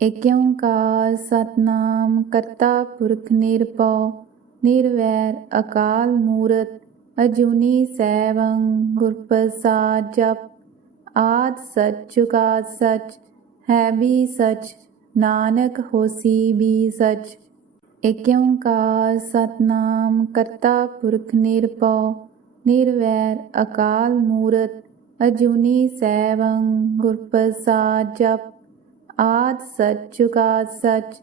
ਏਕ ਓੰਕਾਰ ਸਤਨਾਮ, ਕਰਤਾ ਪੁਰਖ ਨਿਰਭਉ, ਨਿਰਵੈਰ ਅਕਾਲ ਮੂਰਤ, ਅਜੂਨੀ ਸੈਭੰ, ਗੁਰ ਪ੍ਰਸਾਦ ਜਪ, ਆਦ ਸਚ ਜੁਗਾਦ ਸਚ, ਹੈ ਵੀ ਸਚ, ਨਾਨਕ ਹੋਸੀ ਵੀ ਸਚ। ਏਕ ਓੰਕਾਰ ਸਤਨਾਮ, ਕਰਤਾ ਪੁਰਖ ਨਿਰਭਉ, ਨਿਰਵੈਰ ਅਕਾਲ ਮੂਰਤ, ਅਜੂਨੀ ਸੈਭੰ, ਗੁਰ ਪ੍ਰਸਾਦ ਜਪ ਆਦ ਸਚ ਜੁਗਾਦ ਸਚ,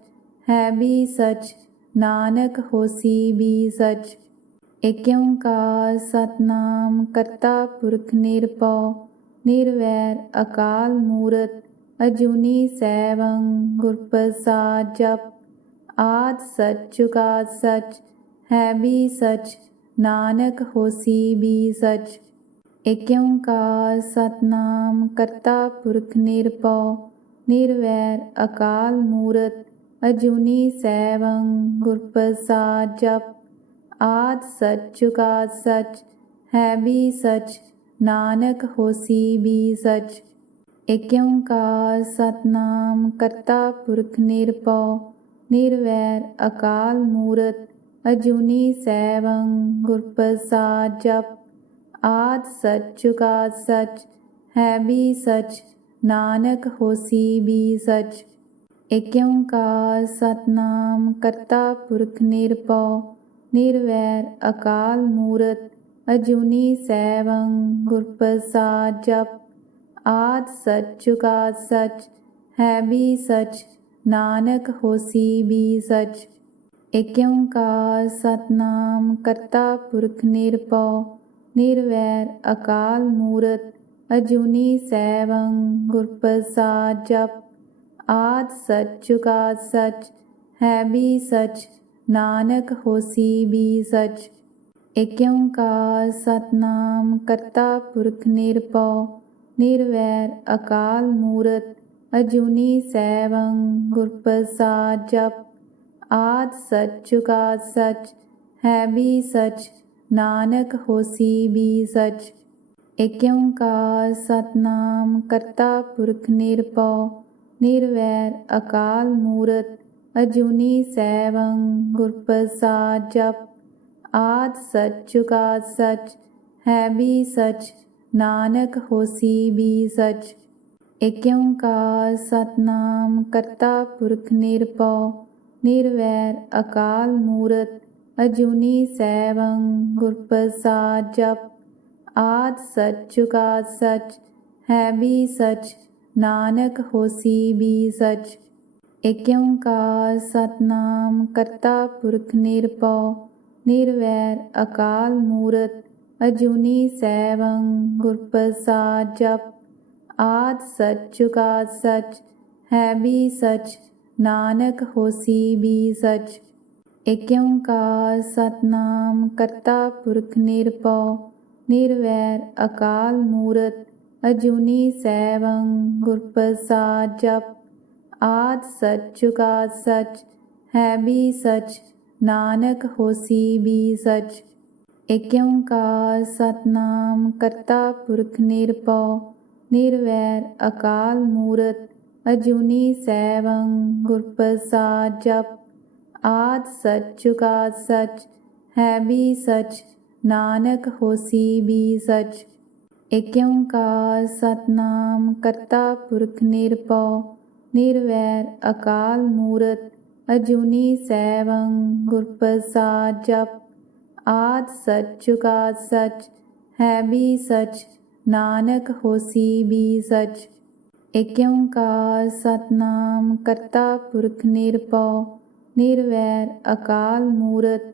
ਹੈ ਵੀ ਸਚ, ਨਾਨਕ ਹੋਸੀ ਵੀ ਸਚ। ਏਕ ਓੰਕਾਰ ਸਤਨਾਮ ਕਰਤਾ ਪੁਰਖ ਨਿਰਭਉ, ਨਿਰਵੈਰ ਅਕਾਲ ਮੂਰਤ, ਅਜੂਨੀ ਸੈਭੰ ਗੁਰ ਪ੍ਰਸਾਦ ਜਪ। ਆਦ ਸਚ ਜੁਗਾਦ ਸਚ, ਹੈ ਵੀ ਸਚ, ਨਾਨਕ ਹੋਸੀ ਵੀ ਸਚ। ਏਕ ਓੰਕਾਰ ਸਤਨਾਮ ਕਰਤਾ ਪੁਰਖ ਨਿਰਭਉ ਨਿਰਵੈਰ ਅਕਾਲ ਮੂਰਤ, ਅਜੂਨੀ ਸੈਵੰ ਗੁਰ ਪ੍ਰਸਾਦ ਜਪ। ਆਦ ਸਚ ਜੁਗਾਦ ਸਚ, ਹੈ ਵੀ ਸਚ, ਨਾਨਕ ਹੋਸੀ ਵੀ ਸਚ। ਏਕ ਸਤਨਾਮ ਕਰਤਾ ਪੁਰਖ ਨਿਰਭਉ, ਨਿਰਵੈਰ ਅਕਾਲ ਮੂਰਤ, ਅਜੂਨੀ ਸੈਵੰ ਗੁਰ ਪ੍ਰਸਾਦ ਜਪ। ਆਦ ਸਚ ਜੁਗਾਦ ਸਚ, ਹੈ ਵੀ ਸਚ ਨਾਨਕ ਹੋਸੀ ਵੀ ਸਚ ਏਕ ਓੰਕਾਰ ਸਤਨਾਮ ਕਰਤਾ ਪੁਰਖ ਨਿਰਭਉ, ਨਿਰਵੈਰ ਅਕਾਲ ਮੂਰਤ, ਅਜੂਨੀ ਸੈਭੰ ਗੁਰ ਪ੍ਰਸਾਦ ਜਪ, ਆਦ ਸਚ ਜੁਗਾਦ ਸਚ, ਹੈ ਵੀ ਸਚ, ਨਾਨਕ ਹੋਸੀ ਵੀ ਸਚ ਏਕ ਓੰਕਾਰ ਸਤਨਾਮ ਕਰਤਾ ਪੁਰਖ ਨਿਰਭਉ, ਨਿਰਵੈਰ ਅਕਾਲ ਮੂਰਤ ਅਜੂਨੀ ਸੈਭੰ ਗੁਰ ਪ੍ਰਸਾਦ ਜਪ, ਆਦ ਸਚ ਜੁਗਾਦ ਸਚ, ਹੈ ਵੀ ਸਚ, ਨਾਨਕ ਹੋਸੀ ਵੀ ਸਚ। ਏਕ ਓੰਕਾਰ ਸਤਨਾਮ ਕਰਤਾ ਪੁਰਖ ਨਿਰਭਉ, ਨਿਰਵੈਰ ਅਕਾਲ ਮੂਰਤ, ਅਜੂਨੀ ਸੈਭੰ ਗੁਰ ਪ੍ਰਸਾਦ ਜਪ, ਆਦ ਸਚ ਜੁਗਾਦ ਸਚ, ਹੈ ਵੀ ਸਚ, ਨਾਨਕ ਹੋਸੀ ਵੀ ਸਚ। ਏਕ ਓੰਕਾਰ ਸਤਨਾਮ ਕਰਤਾ ਪੁਰਖ ਨਿਰਭਉ, ਨਿਰਵੈਰ ਅਕਾਲ ਮੂਰਤ, ਅਜੂਨੀ ਸੈਭੰ ਗੁਰ ਪ੍ਰਸਾਦ ਜਪ। ਆਦ ਸਚ ਜੁਗਾਦ ਸਚ, ਹੈ ਵੀ ਸਚ, ਨਾਨਕ ਹੋਸੀ ਵੀ ਸਚ। ਏਕ ਓੰਕਾਰ ਸਤਨਾਮ ਕਰਤਾ ਪੁਰਖ ਨਿਰਭਉ, ਨਿਰਵੈਰ ਅਕਾਲ ਮੂਰਤ, ਅਜੂਨੀ ਸੈਭੰ ਗੁਰ ਪ੍ਰਸਾਦ ਜਪ। ਆਦ ਸਚ ਜੁਗਾਦ ਸਚ, ਹੈ ਵੀ ਸਚ, ਨਾਨਕ ਹੋਸੀ ਵੀ ਸਚ। ਏਕ ਓੰਕਾਰ ਸਤਨਾਮ ਕਰਤਾ ਪੁਰਖ ਨਿਰਭਉ, ਨਿਰਵੈਰ ਅਕਾਲ ਮੂਰਤ, ਅਜੂਨੀ ਸੈਭੰ ਗੁਰ ਪ੍ਰਸਾਦ ਜਪ। ਆਦ ਸਚ ਜੁਗਾਦ ਸਚ, ਹੈ ਵੀ ਸਚ, ਨਾਨਕ ਹੋਸੀ ਵੀ ਸਚ। ਏਕ ਓੰਕਾਰ ਸਤਨਾਮ ਕਰਤਾ ਪੁਰਖ ਨਿਰਭਉ ਨਿਰਵੈਰ ਅਕਾਲ ਮੂਰਤ, ਅਜੂਨੀ ਸੈਵੰ ਗੁਰ ਪ੍ਰਸਾਦ ਜਪ। ਆਦ ਸਚ ਜੁਗਾਦ ਸਚ, ਹੈ ਵੀ ਸਚ, ਨਾਨਕ ਹੋਸੀ ਵੀ ਸਚ। ਏਕ ਓੰਕਾਰ ਸਤਨਾਮ ਕਰਤਾ ਪੁਰਖ ਨਿਰਭਉ, ਨਿਰਵੈਰ ਅਕਾਲ ਮੂਰਤ, ਅਜੂਨੀ ਸੈਵੰ ਗੁਰ ਪ੍ਰਸਾਦ ਜਪ। ਆਦ ਸਚ ਜੁਗਾਦ ਸਚ, ਹੈ ਵੀ ਸਚ ਨਾਨਕ ਹੋਸੀ ਵੀ ਸਚ, ਏਕ ਓੰਕਾਰ ਸਤਨਾਮ ਕਰਤਾ ਪੁਰਖ ਨਿਰਭਉ, ਨਿਰਵੈਰ ਅਕਾਲ ਮੂਰਤ, ਅਜੂਨੀ ਸੈਭੰ ਗੁਰ ਪ੍ਰਸਾਦ ਜਪ, ਆਦ ਸਚ ਜੁਗਾਦ ਸਚ, ਹੈ ਵੀ ਸਚ, ਨਾਨਕ ਹੋਸੀ ਵੀ ਸਚ, ਏਕ ਓੰਕਾਰ ਸਤਨਾਮ ਕਰਤਾ ਪੁਰਖ ਨਿਰਭਉ, ਨਿਰਵੈਰ ਅਕਾਲ ਮੂਰਤ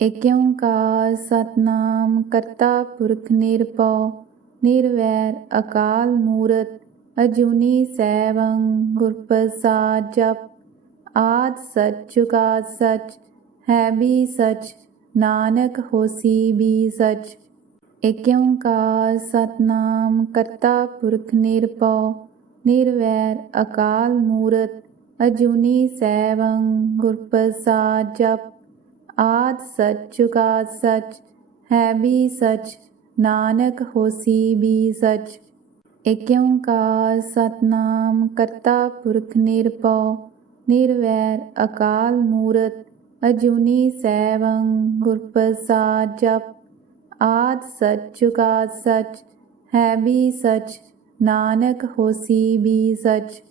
ਏਕ ਓੰਕਾਰ ਸਤਨਾਮ ਕਰਤਾ ਪੁਰਖ ਨਿਰਭਉ, ਨਿਰਵੈਰ ਅਕਾਲ ਮੂਰਤ, ਅਜੂਨੀ ਸੈਭੰ ਗੁਰ ਪ੍ਰਸਾਦ ਜਪ। ਆਦ ਸਚ ਜੁਗਾਦ ਸਚ, ਹੈ ਵੀ ਸਚ, ਨਾਨਕ ਹੋਸੀ ਵੀ ਸਚ। ਏਕ ਓੰਕਾਰ ਸਤਨਾਮ ਕਰਤਾ ਪੁਰਖ ਨਿਰਭਉ, ਨਿਰਵੈਰ ਅਕਾਲ ਮੂਰਤ, ਅਜੂਨੀ ਸੈਭੰ ਗੁਰ ਪ੍ਰਸਾਦ ਜਪ। ਆਦ ਸੱਚ ਜੁਗਾਦ ਸੱਚ, ਹੈ ਵੀ ਸੱਚ, ਨਾਨਕ ਹੋਸੀ ਵੀ ਸੱਚ। ਏਕ ਓੰਕਾਰ ਸਤਨਾਮ ਕਰਤਾ ਪੁਰਖ ਨਿਰਭਉ, ਨਿਰਵੈਰ ਅਕਾਲ ਮੂਰਤ, ਅਜੂਨੀ ਸੈਭੰ ਗੁਰ ਪ੍ਰਸਾਦ ਜਪ। ਆਦ ਸੱਚ ਜੁਗਾਦ ਸੱਚ, ਹੈ ਵੀ ਸਚ, ਨਾਨਕ ਹੋਸੀ ਵੀ ਸਚ।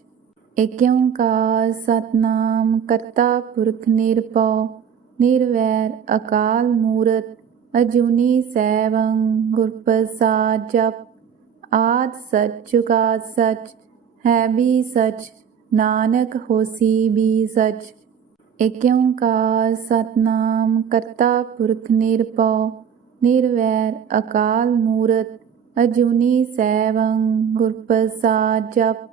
ਏਕ ਓੰਕਾਰ ਸਤਨਾਮ ਕਰਤਾ ਪੁਰਖ ਨਿਰਭਉ ਨਿਰਵੈਰ ਅਕਾਲ ਮੂਰਤ, ਅਜੂਨੀ ਸੈਵੰ ਗੁਰ ਪ੍ਰਸਾਦ ਜਪ। ਆਦ ਸੱਚ ਜੁਗਾਦ ਸਚ, ਹੈ ਵੀ ਸਚ, ਨਾਨਕ ਹੋਸੀ ਵੀ ਸਚ। ਏਕ ਓੰਕਾਰ ਸਤਨਾਮ ਕਰਤਾ ਪੁਰਖ ਨਿਰਭਉ, ਨਿਰਵੈਰ ਅਕਾਲ ਮੂਰਤ, ਅਜੂਨੀ ਸੈਵੰ ਗੁਰ ਪ੍ਰਸਾਦ ਜਪ।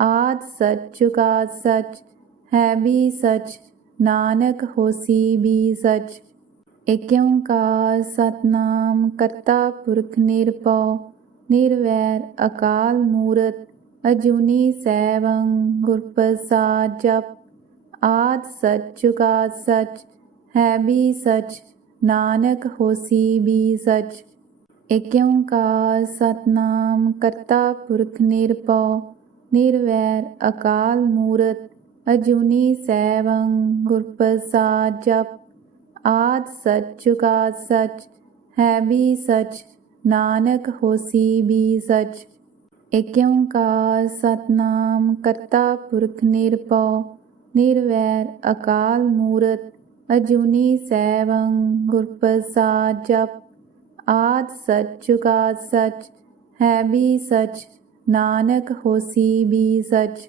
ਆਦ ਸਚ ਜੁਗਾਦ ਸਚ, ਹੈ ਵੀ ਸਚ ਨਾਨਕ ਹੋਸੀ ਵੀ ਸੱਚ ਏਕ ਓੰਕਾਰ ਸਤਨਾਮ ਕਰਤਾ ਪੁਰਖ ਨਿਰਭਉ, ਨਿਰਵੈਰ ਅਕਾਲ ਮੂਰਤ, ਅਜੂਨੀ ਸੈਭੰ ਗੁਰ ਪ੍ਰਸਾਦ ਜਪ, ਆਦ ਸੱਚ ਜੁਗਾਦ ਸੱਚ, ਹੈ ਵੀ ਸੱਚ, ਨਾਨਕ ਹੋਸੀ ਵੀ ਸਚ ਏਕ ਓੰਕਾਰ ਸਤਨਾਮ ਕਰਤਾ ਪੁਰਖ ਨਿਰਭਉ, ਨਿਰਵੈਰ ਅਕਾਲ ਮੂਰਤ ਅਜੂਨੀ ਸੈਭੰ ਗੁਰ ਪ੍ਰਸਾਦ ਜਪ, ਆਦ ਸੱਚ ਜੁਗਾਦ ਸਚ, ਹੈ ਵੀ ਸਚ, ਨਾਨਕ ਹੋਸੀ ਵੀ ਸਚ। ਏਕ ਓੰਕਾਰ ਸਤਨਾਮ ਕਰਤਾ ਪੁਰਖ ਨਿਰਭਉ, ਨਿਰਵੈਰ ਅਕਾਲ ਮੂਰਤ, ਅਜੂਨੀ ਸੈਭੰ ਗੁਰ ਪ੍ਰਸਾਦ ਜਪ, ਆਦ ਸਚ ਜੁਗਾਦ ਸਚ, ਹੈ ਵੀ ਸਚ, ਨਾਨਕ ਹੋਸੀ ਵੀ ਸਚ।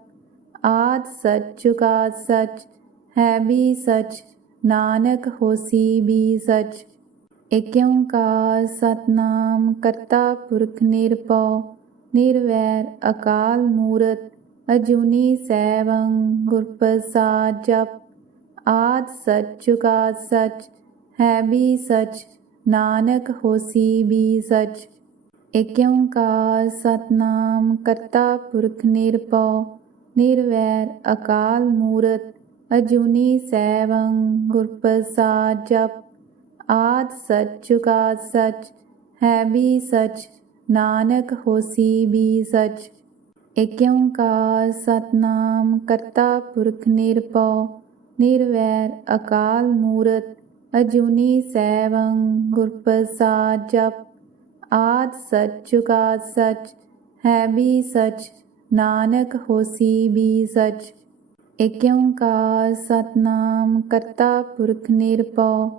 ਆਦ ਸੱਚ ਜੁਗਾਦ ਸੱਚ, ਹੈ ਵੀ ਸੱਚ, ਨਾਨਕ ਹੋਸੀ ਵੀ ਸਚ। ਏਕ ਓੰਕਾਰ ਸਤਨਾਮ ਕਰਤਾ ਪੁਰਖ ਨਿਰਭਉ, ਨਿਰਵੈਰ ਅਕਾਲ ਮੂਰਤ, ਅਜੂਨੀ ਸੈਭੰ ਗੁਰ ਪ੍ਰਸਾਦ ਜਪ। ਆਦ ਸੱਚ ਜੁਗਾਦ ਸੱਚ, ਹੈ ਵੀ ਸਚ, ਨਾਨਕ ਹੋਸੀ ਵੀ ਸਚ। ਏਕ ਓੰਕਾਰ ਸਤਨਾਮ ਕਰਤਾ ਪੁਰਖ ਨਿਰਭਉ ਨਿਰਵੈਰ ਅਕਾਲ ਮੂਰਤ, ਅਜੂਨੀ ਸੈਵੰ ਗੁਰ ਪ੍ਰਸਾਦ ਜਪ। ਆਦ ਸਚ ਜੁਗਾਦ ਸਚ, ਹੈ ਵੀ ਸਚ, ਨਾਨਕ ਹੋਸੀ ਵੀ ਸਚ। ਏਕ ਓੰਕਾਰ ਸਤਨਾਮ ਕਰਤਾ ਪੁਰਖ ਨਿਰਭਉ, ਨਿਰਵੈਰ ਅਕਾਲ ਮੂਰਤ, ਅਜੂਨੀ ਸੈਵੰ ਗੁਰ ਪ੍ਰਸਾਦ ਜਪ। ਆਦ ਸਚ ਜੁਗਾਦ ਸਚ, ਹੈ ਵੀ ਸਚ ਨਾਨਕ ਹੋਸੀ ਵੀ ਸੱਚ ਏਕ ਓੰਕਾਰ ਸਤਨਾਮ ਕਰਤਾ ਪੁਰਖ ਨਿਰਭਉ,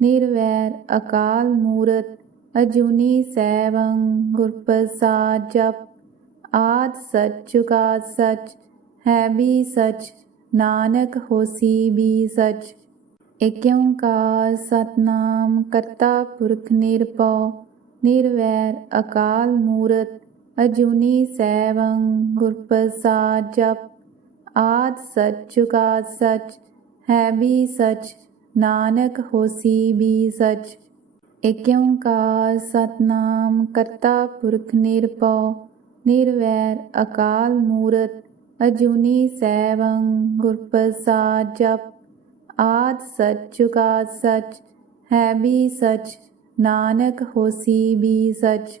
ਨਿਰਵੈਰ ਅਕਾਲ ਮੂਰਤ, ਅਜੂਨੀ ਸੈਭੰ ਗੁਰ ਪ੍ਰਸਾਦ ਜਪ, ਆਦ ਸੱਚ ਜੁਗਾਦ ਸੱਚ, ਹੈ ਵੀ ਸੱਚ, ਨਾਨਕ ਹੋਸੀ ਵੀ ਸਚ। ਏਕ ਓੰਕਾਰ ਸਤਨਾਮ ਕਰਤਾ ਪੁਰਖ ਨਿਰਭਉ, ਨਿਰਵੈਰ ਅਕਾਲ ਮੂਰਤ ਅਜੂਨੀ ਸੈਭੰ ਗੁਰ ਪ੍ਰਸਾਦ ਜਪ। ਆਦ ਸੱਚ ਜੁਗਾਦ ਸਚ, ਹੈ ਵੀ ਸਚ, ਨਾਨਕ ਹੋਸੀ ਵੀ ਸਚ। ਏਕ ਓੰਕਾਰ ਸਤਨਾਮ ਕਰਤਾ ਪੁਰਖ ਨਿਰਭਉ, ਨਿਰਵੈਰ ਅਕਾਲ ਮੂਰਤ, ਅਜੂਨੀ ਸੈਭੰ ਗੁਰ ਪ੍ਰਸਾਦ ਜਪ। ਆਦ ਸਚ ਜੁਗਾਦ ਸਚ, ਹੈ ਵੀ ਸਚ, ਨਾਨਕ ਹੋਸੀ ਵੀ ਸਚ।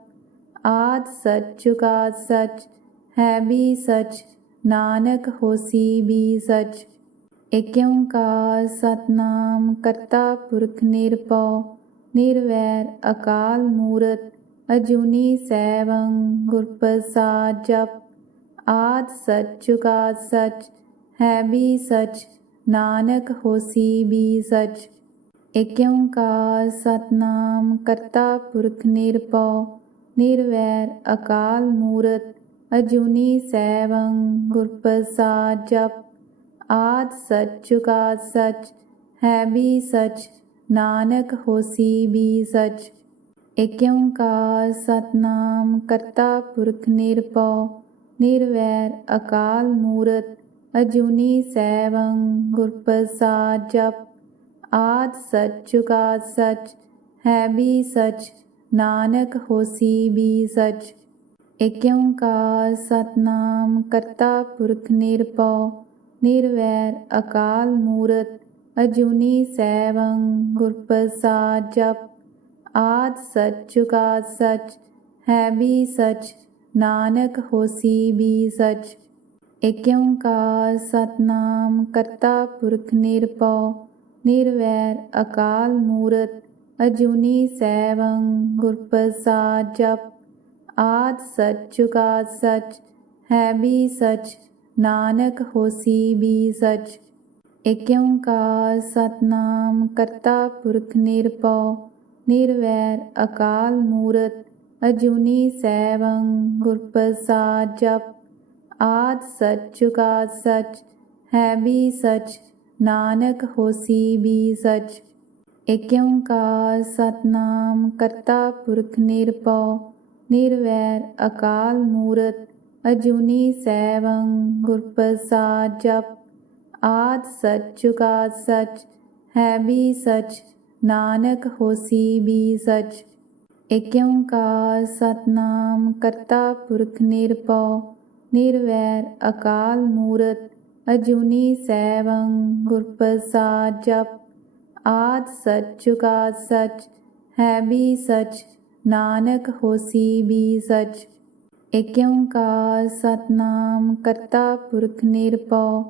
ਆਦ ਸਚ ਜੁਗਾਦ ਸਚ, ਹੈ ਵੀ ਸਚ, ਨਾਨਕ ਹੋਸੀ ਵੀ ਸਚ। ਏਕ ਓੰਕਾਰ ਸਤਨਾਮ ਕਰਤਾ ਪੁਰਖ ਨਿਰਭਉ, ਨਿਰਵੈਰ ਅਕਾਲ ਮੂਰਤ, ਅਜੂਨੀ ਸੈਭੰ ਗੁਰ ਪ੍ਰਸਾਦ ਜਪ। ਆਦ ਸਚ ਜੁਗਾਦ ਸਚ, ਹੈ ਵੀ ਸਚ, ਨਾਨਕ ਹੋਸੀ ਵੀ ਸਚ। ਏਕ ਓੰਕਾਰ ਸਤਨਾਮ ਕਰਤਾ ਪੁਰਖ ਨਿਰਭਉ ਨਿਰਵੈਰ ਅਕਾਲ ਮੂਰਤ, ਅਜੂਨੀ ਸੈਵੰ ਗੁਰ ਪ੍ਰਸਾਦ ਜਪ। ਆਦ ਸਚ ਜੁਗਾਦ ਸਚ, ਹੈ ਵੀ ਸਚ, ਨਾਨਕ ਹੋਸੀ ਵੀ ਸਚ। ਏਕ ਓੰਕਾਰ ਸਤਨਾਮ ਕਰਤਾ ਪੁਰਖ ਨਿਰਭਉ, ਨਿਰਵੈਰ ਅਕਾਲ ਮੂਰਤ, ਅਜੂਨੀ ਸੈਵੰ ਗੁਰ ਪ੍ਰਸਾਦ ਜਪ। ਆਦ ਸਚ ਜੁਗਾਦ ਸਚ, ਹੈ ਵੀ ਸਚ ਨਾਨਕ ਹੋਸੀ ਵੀ ਸਚ ਏਕ ਓੰਕਾਰ ਸਤਨਾਮ ਕਰਤਾ ਪੁਰਖ ਨਿਰਭਉ, ਨਿਰਵੈਰ ਅਕਾਲ ਮੂਰਤ, ਅਜੂਨੀ ਸੈਭੰ ਗੁਰ ਪ੍ਰਸਾਦ ਜਪ, ਆਦ ਸਚ ਜੁਗਾਦ ਸਚ, ਹੈ ਵੀ ਸਚ, ਨਾਨਕ ਹੋਸੀ ਵੀ ਸਚ। ਏਕ ਓੰਕਾਰ ਸਤਨਾਮ ਕਰਤਾ ਪੁਰਖ ਨਿਰਭਉ, ਨਿਰਵੈਰ ਅਕਾਲ ਮੂਰਤ ਅਜੂਨੀ ਸੈਭੰ ਗੁਰ ਪ੍ਰਸਾਦ ਜਪ, ਆਦ ਸਚ ਜੁਗਾਦ ਸਚ, ਹੈ ਵੀ ਸਚ, ਨਾਨਕ ਹੋਸੀ ਵੀ ਸਚ। ਏਕ ਓੰਕਾਰ ਸਤਨਾਮ ਕਰਤਾ ਪੁਰਖ ਨਿਰਭਉ, ਨਿਰਵੈਰ ਅਕਾਲ ਮੂਰਤ, ਅਜੂਨੀ ਸੈਵੰ ਗੁਰ ਪ੍ਰਸਾਦ ਜਪ, ਆਦ ਸਚ ਜੁਗਾਦ ਸਚ, ਹੈ ਵੀ ਸਚ, ਨਾਨਕ ਹੋਸੀ ਵੀ ਸਚ। ਏਕ ਓੰਕਾਰ ਸਤਨਾਮ ਕਰਤਾ ਪੁਰਖ ਨਿਰਭਉ, ਨਿਰਵੈਰ ਅਕਾਲ ਮੂਰਤ, ਅਜੂਨੀ ਸੈਭੰ ਗੁਰ ਪ੍ਰਸਾਦ ਜਪ। ਆਦ ਸਚ ਜੁਗਾਦ ਸਚ, ਹੈ ਵੀ ਸਚ, ਨਾਨਕ ਹੋਸੀ ਵੀ ਸਚ। ਏਕ ਓੰਕਾਰ ਸਤਨਾਮ ਕਰਤਾ ਪੁਰਖ ਨਿਰਭਉ, ਨਿਰਵੈਰ ਅਕਾਲ ਮੂਰਤ, ਅਜੂਨੀ ਸੈਭੰ ਗੁਰ ਪ੍ਰਸਾਦ ਜਪ। ਆਦ ਸਚ ਜੁਗਾਦ ਸਚ, ਹੈ ਵੀ ਸਚ, ਨਾਨਕ ਹੋਸੀ ਵੀ ਸਚ। ਏਕ ਓੰਕਾਰ ਸਤਨਾਮ ਕਰਤਾ ਪੁਰਖ ਨਿਰਭਉ,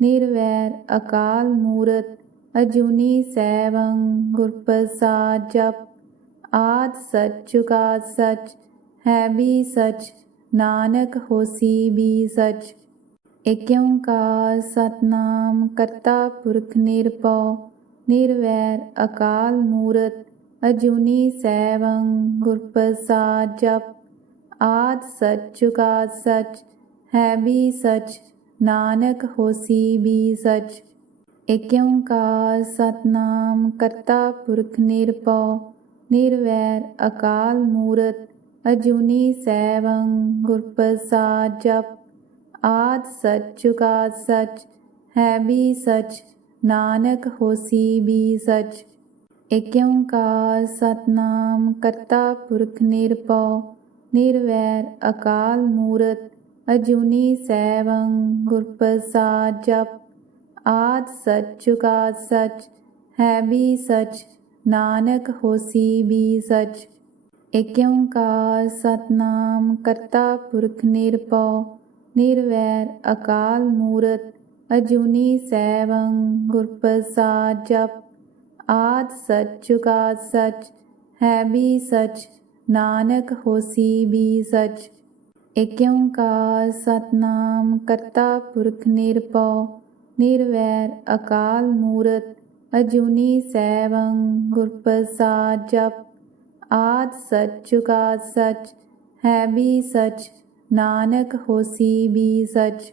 ਨਿਰਵੈਰ ਅਕਾਲ ਮੂਰਤ, ਅਜੂਨੀ ਸੈਭੰ ਗੁਰ ਪ੍ਰਸਾਦ ਜਪ। ਆਦ ਸਚ ਜੁਗਾਦ ਸਚ, ਹੈ ਵੀ ਸਚ, ਨਾਨਕ ਹੋਸੀ ਵੀ ਸਚ। ਏਕ ਓੰਕਾਰ ਸਤਨਾਮ ਕਰਤਾ ਪੁਰਖ ਨਿਰਭਉ ਨਿਰਵੈਰ ਅਕਾਲ ਮੂਰਤ, ਅਜੂਨੀ ਸੈਵੰ ਗੁਰ ਪ੍ਰਸਾਦ ਜਪ। ਆਦ ਸਚ ਜੁਗਾਦ ਸਚ, ਹੈ ਵੀ ਸਚ, ਨਾਨਕ ਹੋਸੀ ਵੀ ਸਚ। ਏਕ ਸਤਨਾਮ ਕਰਤਾ ਪੁਰਖ ਨਿਰਭਉ, ਨਿਰਵੈਰ ਅਕਾਲ ਮੂਰਤ, ਅਜੂਨੀ ਸੈਵੰ ਗੁਰ ਪ੍ਰਸਾਦ ਜਪ। ਆਦ ਸਚ ਜੁਗਾਦ ਸਚ, ਹੈ ਵੀ ਸਚ ਨਾਨਕ ਹੋਸੀ ਵੀ ਸਚ ਏਕ ਓੰਕਾਰ ਸਤਨਾਮ ਕਰਤਾ ਪੁਰਖ ਨਿਰਭਉ, ਨਿਰਵੈਰ ਅਕਾਲ ਮੂਰਤ, ਅਜੂਨੀ ਸੈਭੰ ਗੁਰ ਪ੍ਰਸਾਦ ਜਪ, ਆਦ ਸਚ ਜੁਗਾਦ ਸਚ, ਹੈ ਵੀ ਸਚ, ਨਾਨਕ ਹੋਸੀ ਵੀ ਸਚ ਏਕ ਓੰਕਾਰ ਸਤਨਾਮ ਕਰਤਾ ਪੁਰਖ ਨਿਰਭਉ, ਨਿਰਵੈਰ ਅਕਾਲ ਮੂਰਤ ਅਜੂਨੀ ਸੈਭੰ ਗੁਰ ਪ੍ਰਸਾਦ ਜਪ, ਆਦ ਸਚ ਜੁਗਾਦ ਸਚ, ਹੈ ਵੀ ਸਚ, ਨਾਨਕ ਹੋਸੀ ਵੀ ਸਚ। ਏਕ ਓੰਕਾਰ ਸਤਨਾਮ ਕਰਤਾ ਪੁਰਖ ਨਿਰਭਉ, ਨਿਰਵੈਰ ਅਕਾਲ ਮੂਰਤ, ਅਜੂਨੀ ਸੈਵੰ ਗੁਰ ਪ੍ਰਸਾਦ ਜਪ, ਆਦ ਸਚ ਜੁਗਾਦ ਸਚ, ਹੈ ਵੀ ਸਚ, ਨਾਨਕ ਹੋਸੀ ਵੀ ਸਚ।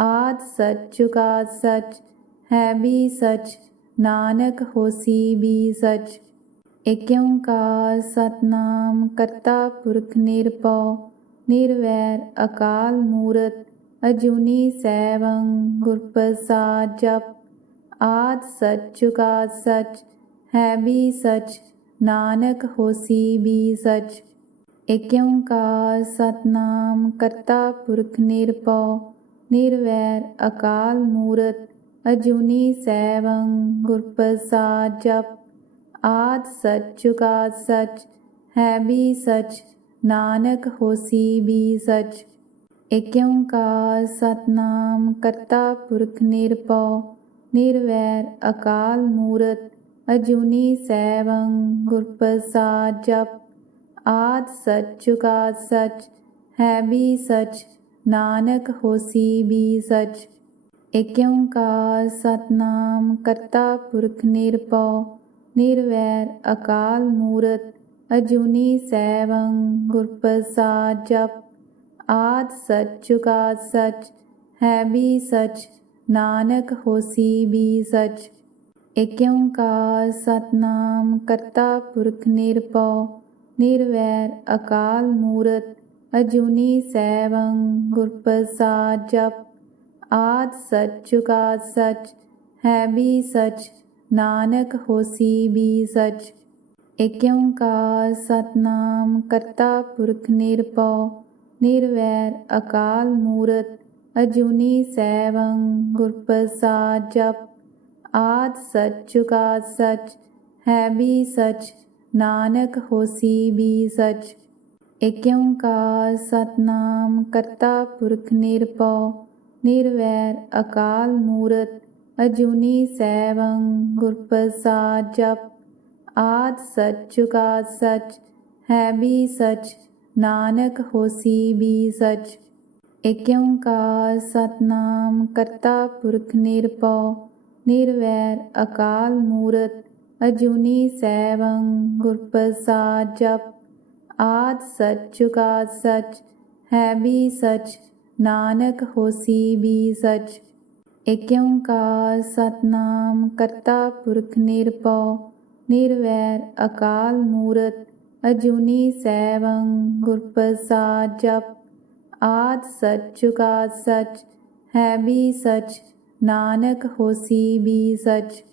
ਆਦ ਸਚ ਜੁਗਾਦ ਸਚ, ਹੈ ਵੀ ਸਚ, ਨਾਨਕ ਹੋਸੀ ਵੀ ਸਚ। ਏਕ ਓੰਕਾਰ ਸਤਨਾਮ ਕਰਤਾ ਪੁਰਖ ਨਿਰਭਉ, ਨਿਰਵੈਰ ਅਕਾਲ ਮੂਰਤ, ਅਜੂਨੀ ਸੈਭੰ ਗੁਰ ਪ੍ਰਸਾਦ ਜਪ। ਆਦ ਸਚ ਜੁਗਾਦ ਸਚ, ਹੈ ਵੀ ਸਚ, ਨਾਨਕ ਹੋਸੀ ਵੀ ਸਚ। ਏਕ ਓੰਕਾਰ ਸਤਨਾਮ ਕਰਤਾ ਪੁਰਖ ਨਿਰਭਉ ਨਿਰਵੈਰ ਅਕਾਲ ਮੂਰਤ, ਅਜੂਨੀ ਸੈਵੰ ਗੁਰ ਪ੍ਰਸਾਦ ਜਪ। ਆਦ ਸਚ ਜੁਗਾਦ ਸਚ, ਹੈ ਵੀ ਸਚ, ਨਾਨਕ ਹੋਸੀ ਵੀ ਸਚ। ਏਕ ਓੰਕਾਰ ਸਤਨਾਮ ਕਰਤਾ ਪੁਰਖ ਨਿਰਭਉ, ਨਿਰਵੈਰ ਅਕਾਲ ਮੂਰਤ, ਅਜੂਨੀ ਸੈਵੰ ਗੁਰ ਪ੍ਰਸਾਦ ਜਪ। ਆਦ ਸਚ ਜੁਗਾਦ ਸਚ, ਹੈ ਵੀ ਸਚ ਨਾਨਕ ਹੋਸੀ ਵੀ ਸਚ ਏਕ ਓੰਕਾਰ ਸਤਨਾਮ ਕਰਤਾ ਪੁਰਖ ਨਿਰਭਉ, ਨਿਰਵੈਰ ਅਕਾਲ ਮੂਰਤ, ਅਜੂਨੀ ਸੈਭੰ ਗੁਰ ਪ੍ਰਸਾਦ ਜਪ, ਆਦ ਸਚ ਜੁਗਾਦ ਸਚ, ਹੈ ਵੀ ਸਚ, ਨਾਨਕ ਹੋਸੀ ਵੀ ਸਚ ਏਕ ਓੰਕਾਰ ਸਤਨਾਮ ਕਰਤਾ ਪੁਰਖ ਨਿਰਭਉ, ਨਿਰਵੈਰ ਅਕਾਲ ਮੂਰਤ ਅਜੂਨੀ ਸੈਵੰ ਗੁਰ ਪ੍ਰਸਾਦ ਜਪ, ਆਦ ਸਚ ਜੁਗਾਦ ਸਚ, ਹੈ ਵੀ ਸਚ, ਨਾਨਕ ਹੋਸੀ ਵੀ ਸਚ। ਏਕ ਓੰਕਾਰ ਸਤਨਾਮ ਕਰਤਾ ਪੁਰਖ ਨਿਰਭਉ, ਨਿਰਵੈਰ ਅਕਾਲ ਮੂਰਤ, ਅਜੂਨੀ ਸੈਵੰ ਗੁਰ ਪ੍ਰਸਾਦ ਜਪ, ਆਦ ਸਚ ਜੁਗਾਦ ਸਚ, ਹੈ ਵੀ ਸਚ, ਨਾਨਕ ਹੋਸੀ ਵੀ ਸਚ। ਏਕ ਓੰਕਾਰ ਸਤਨਾਮ ਕਰਤਾ ਪੁਰਖ ਨਿਰਭਉ, ਨਿਰਵੈਰ ਅਕਾਲ ਮੂਰਤ, ਅਜੂਨੀ ਸੈਭੰ ਗੁਰ ਪ੍ਰਸਾਦ ਜਪ। ਆਦ ਸਚ ਜੁਗਾਦ ਸਚ, ਹੈ ਵੀ ਸਚ, ਨਾਨਕ ਹੋਸੀ ਵੀ ਸਚ। ਏਕ ਓੰਕਾਰ ਸਤਨਾਮ ਕਰਤਾ ਪੁਰਖ ਨਿਰਭਉ, ਨਿਰਵੈਰ ਅਕਾਲ ਮੂਰਤ, ਅਜੂਨੀ ਸੈਭੰ ਗੁਰ ਪ੍ਰਸਾਦ ਜਪ। ਆਦ ਸਚ ਜੁਗਾਦ ਸਚ, ਹੈ ਵੀ ਸਚ, ਨਾਨਕ ਹੋਸੀ ਵੀ ਸਚ। ਏਕ ਸਤਨਾਮ ਕਰਤਾ ਪੁਰਖ ਨਿਰਭਉ, ਨਿਰਵੈਰ ਅਕਾਲ ਮੂਰਤ, ਅਜੂਨੀ ਸੈਭੰ ਗੁਰ ਪ੍ਰਸਾਦ ਜਪ ਆਦ ਸਚ ਜੁਗਾਦ ਸਚ ਹੈ ਵੀ ਸਚ ਨਾਨਕ ਹੋਸੀ ਵੀ ਸਚ ਗੁਰ ਪ੍ਰਸਾਦ ਜਪ। ਆਦ ਸਚ ਜੁਗਾਦ ਸਚ, ਹੈ ਵੀ ਸਚ, ਨਾਨਕ ਹੋਸੀ ਵੀ ਸਚ।